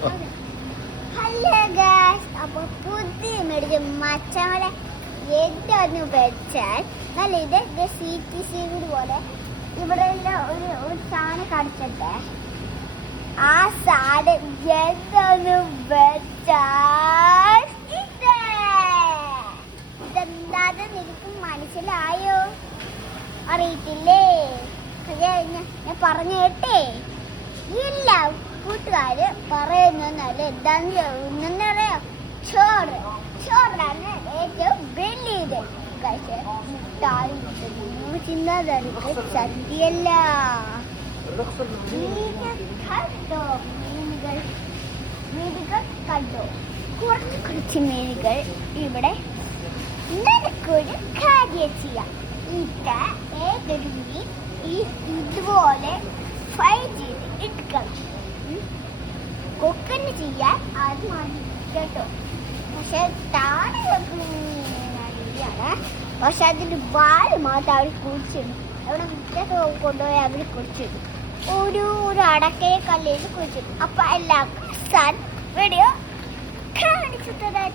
Hello guys, അപ്പോൾ പുതിയ മേടിച്ച മച്ചമലെ എന്താന്ന് വെച്ചാൽ നല്ല ഇത് സീഡ് പോലെ ഇവിടെ ഒരു സാധനം കടിച്ചിട്ടെ ആ സാധനം എന്താന്ന് വെച്ചാൽ ഇതെന്താന്ന് നിനക്ക് മനസ്സിലായോ? അറിയത്തില്ലേ? ഞാൻ പറഞ്ഞു കേട്ടേ ഇല്ല. കൂട്ടുകാര് പറയുന്നല്ല എന്താന്ന് അറിയാം. ചോറാണ് ഏറ്റവും വലിയത്. ചിന്താധാരക്ക് സദ്യയല്ല. മീനുകൾ കണ്ടോ? കുറച്ച് മീനുകൾ ഇവിടെ. നിനക്കൊരു കാര്യം ചെയ്യാം. ഏതൊരു മീൻ ഇതുപോലെ ഫ്രൈ ചെയ്ത് എടുക്കണം. കുക്കിന് ചെയ്യാൻ അത് മതി കേട്ടോ. പക്ഷെ താഴെ വെക്കുന്നതാണ്. പക്ഷെ അതിൻ്റെ വാല് മാത്രം അവർ കുടിച്ചിടും. അവിടെ മുറ്റത്ത് കൊണ്ടുപോയി അവർ കുടിച്ചിടും. ഒരു അടക്കയെ കല്ലിൽ കുടിച്ചിടും. അപ്പൊ എല്ലാവർക്കും വീഡിയോ കാണിച്ചു തരാം.